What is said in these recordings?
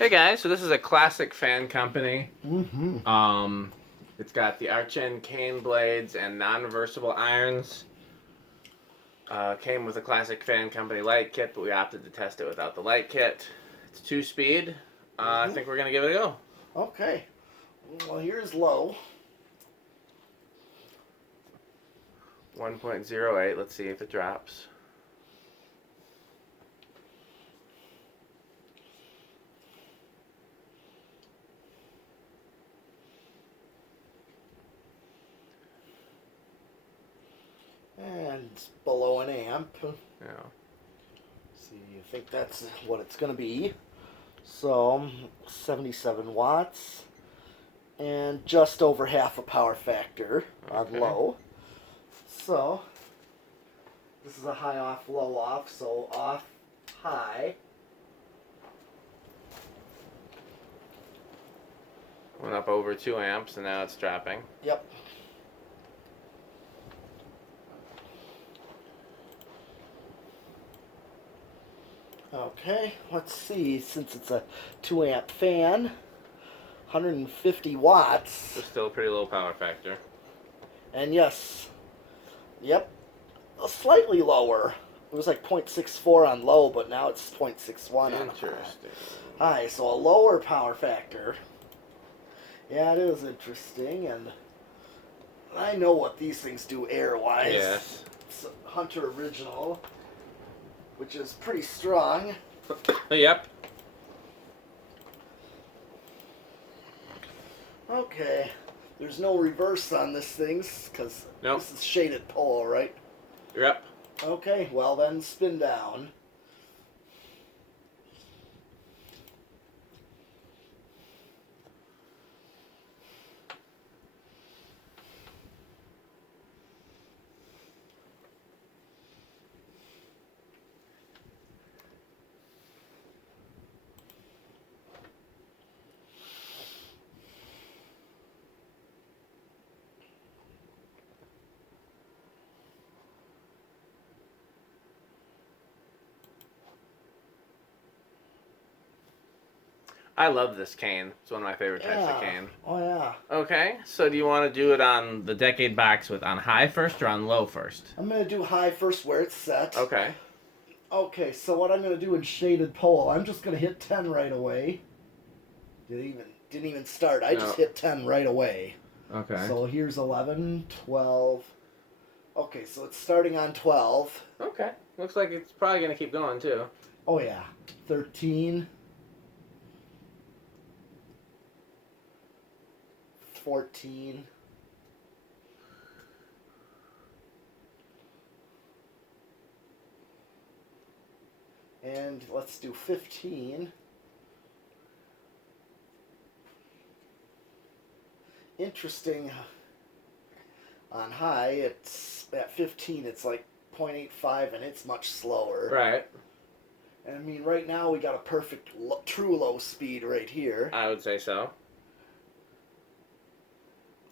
Hey guys, so this is a classic fan company. It's got the arch-end cane blades and non-reversible irons. Came with a classic fan company light kit, but we opted to test it without the light kit. It's 2-speed. I think we're gonna give it a go. Okay. Well, here's low. 1.08. Let's see if it drops. And it's below an amp. Yeah. See, you think that's what it's going to be. So, 77 watts. And just over half a power factor on low. So, this is a high off, low off. So, off, high. Went up over 2 amps and now it's dropping. Yep. Okay, let's see, since it's a 2 amp fan, 150 watts. So still a pretty low power factor. And yes, yep, slightly lower. It was like 0.64 on low, but now it's 0.61 on Interesting. high. So a lower power factor. Yeah, it is interesting, and I know what these things do air-wise. Yes. It's a Hunter Original, which is pretty strong. Yep. Okay, there's no reverse on this thing, because this is shaded pole, right? Yep. Okay, well then spin down. I love this cane. It's one of my favorite types of cane. Oh yeah. Okay, so do you want to do it on the Decade box on high first or on low first? I'm going to do high first where it's set. Okay. Okay, so what I'm going to do in shaded pole, I'm just going to hit 10 right away. Didn't even start. I just hit 10 right away. Okay. So here's 11, 12. Okay, so it's starting on 12. Okay. Looks like it's probably going to keep going too. Oh yeah. 13. 14. And let's do 15. Interesting. On high, it's at 15, it's like 0.85, and it's much slower. Right. And I mean, right now we got a perfect, true low speed right here. I would say so.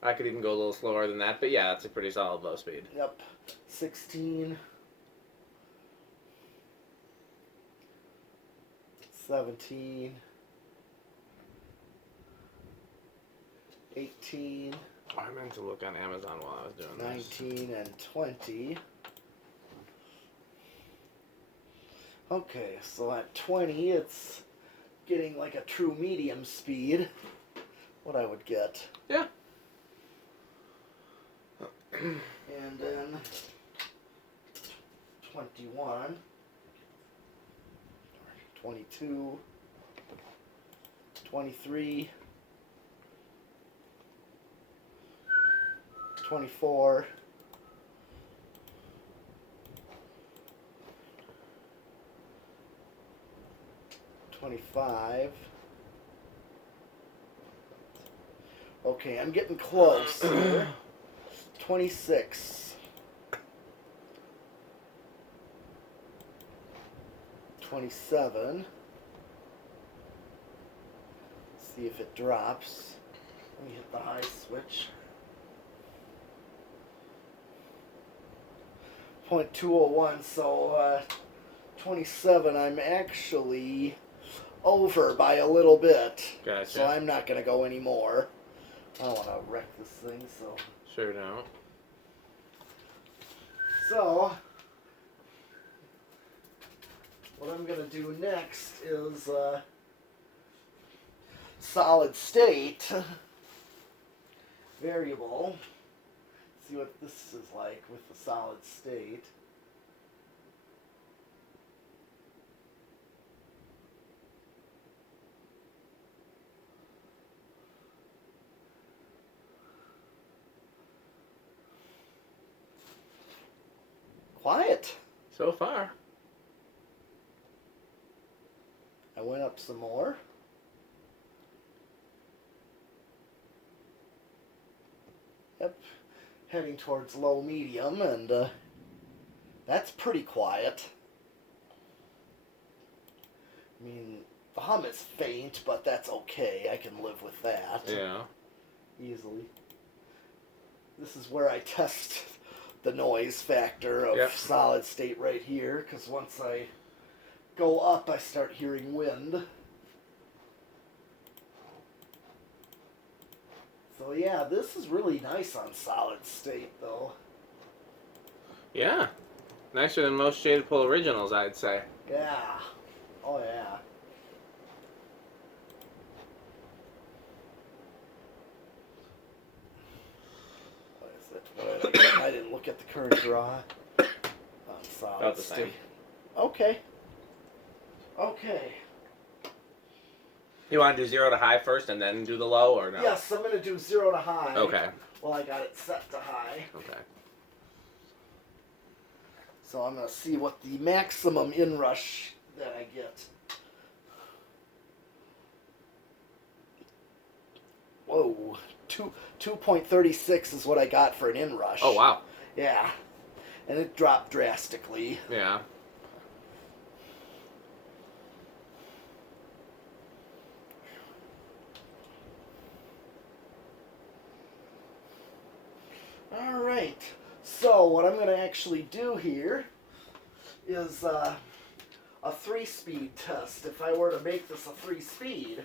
I could even go a little slower than that, but yeah, that's a pretty solid low speed. Yep. 16. 17. 18. I meant to look on Amazon while I was doing 19 and 20. Okay, so at 20, it's getting like a true medium speed. What I would get. Yeah. And then 21, 22, 23, 24, 25. Okay, I'm getting close here. 26. 27. See if it drops. Let me hit the high switch. 0.201, so 27, I'm actually over by a little bit. Gotcha. So I'm not going to go anymore. I don't want to wreck this thing, so. Sure don't. So, what I'm going to do next is solid state variable. See what this is like with the solid state. Quiet. So far. I went up some more. Yep. Heading towards low medium, and that's pretty quiet. I mean, the hum is faint, but that's okay. I can live with that. Yeah. Easily. This is where I test the noise factor of solid state right here, because once I go up, I start hearing wind. So yeah, this is really nice on solid state, though. Yeah. Nicer than most shaded pull originals, I'd say. Yeah. Oh yeah. What is it? I didn't look at the current draw on solid About the state. same. Okay. Okay. You want to do 0 to high first and then do the low, or no? Yes, I'm going to do 0 to high. Okay. Well, I got it set to high. Okay. So I'm going to see what the maximum inrush that I get. Whoa. 2.36 is what I got for an inrush. Oh, wow. Yeah. And it dropped drastically. Yeah. All right. So what I'm going to actually do here is a 3-speed test. If I were to make this a 3-speed,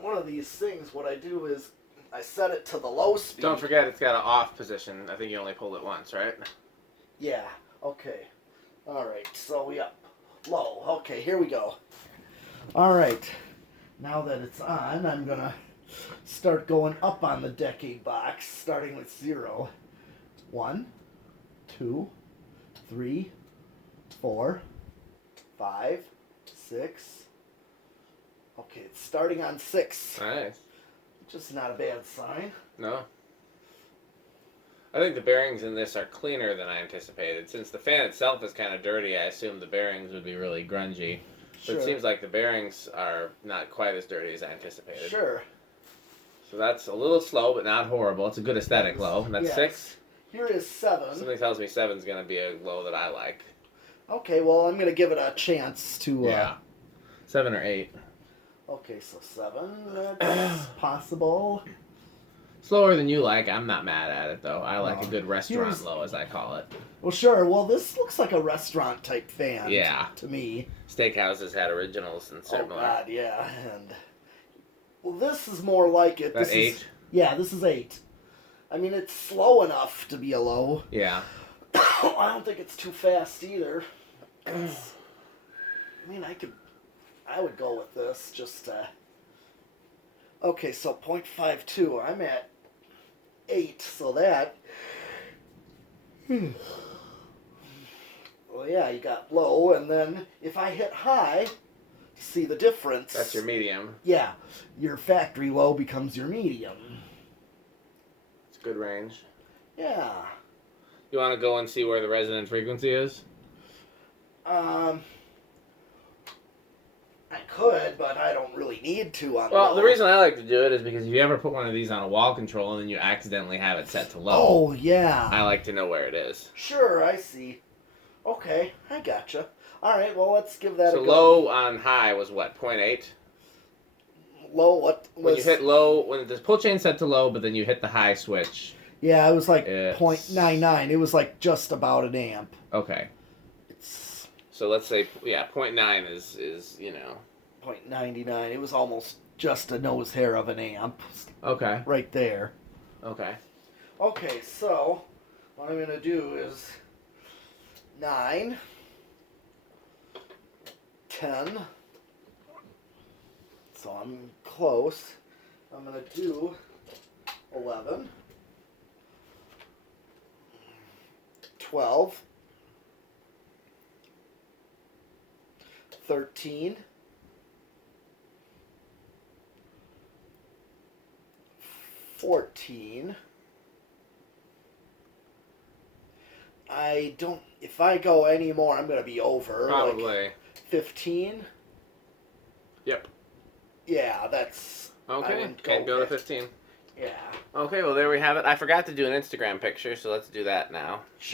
one of these things, what I do is I set it to the low speed. Don't forget it's got an off position. I think you only pulled it once, right? Yeah. Okay. All right. So low. Okay. Here we go. All right. Now that it's on, I'm gonna start going up on the decade box, starting with 0. 1, 2, 3, 4, 5, 6. Okay, it's starting on 6. Nice. Which is not a bad sign. No. I think the bearings in this are cleaner than I anticipated. Since the fan itself is kind of dirty, I assumed the bearings would be really grungy. But it seems like the bearings are not quite as dirty as I anticipated. Sure. So that's a little slow, but not horrible. It's a good aesthetic low. And that's Yes. 6. Here is 7. Something tells me 7's going to be a low that I like. Okay, well, I'm going to give it a chance to... Yeah. 7 or 8. Okay, so 7. That's possible. Slower than you like. I'm not mad at it, though. I like a good restaurant Here's- low, as I call it. Well, sure. Well, this looks like a restaurant-type fan Yeah. to me. Steakhouses had originals and similar. Oh, God, yeah. And well, this is more like it. That This 8? is, yeah, this is 8. I mean, it's slow enough to be a low. Yeah. I don't think it's too fast either. I mean, I would go with this. Just, okay, so 0.52. I'm at 8, so that... Well, yeah, you got low, and then if I hit high, see the difference. That's your medium. Yeah, your factory low becomes your medium. It's good range. Yeah. You want to go and see where the resonant frequency is? I could, but I don't really need to on Well, low. the reason I like to do it is because if you ever put one of these on a wall control and then you accidentally have it set to low, Oh, yeah. I like to know where it is. Sure, I see. Okay, I gotcha. All right, well, let's give that So a go. low on high was what, 0.8? Low, what was... When you hit low, when the pull chain set to low, but then you hit the high switch. Yeah, it was like It's- 0.99. It was like just about an amp. Okay. It's So let's say, yeah, 0.9 is, 0.99. It was almost just a nose hair of an amp. Okay. Right there. Okay. Okay, so what I'm going to do is 9, 10. So I'm close. I'm going to do 11, 12, 13, 14. If I go any more, I'm going to be over. Probably. Like 15. Yep. Yeah, that's... Okay. Can't go to 15. Yeah. Okay, well, there we have it. I forgot to do an Instagram picture, so let's do that now.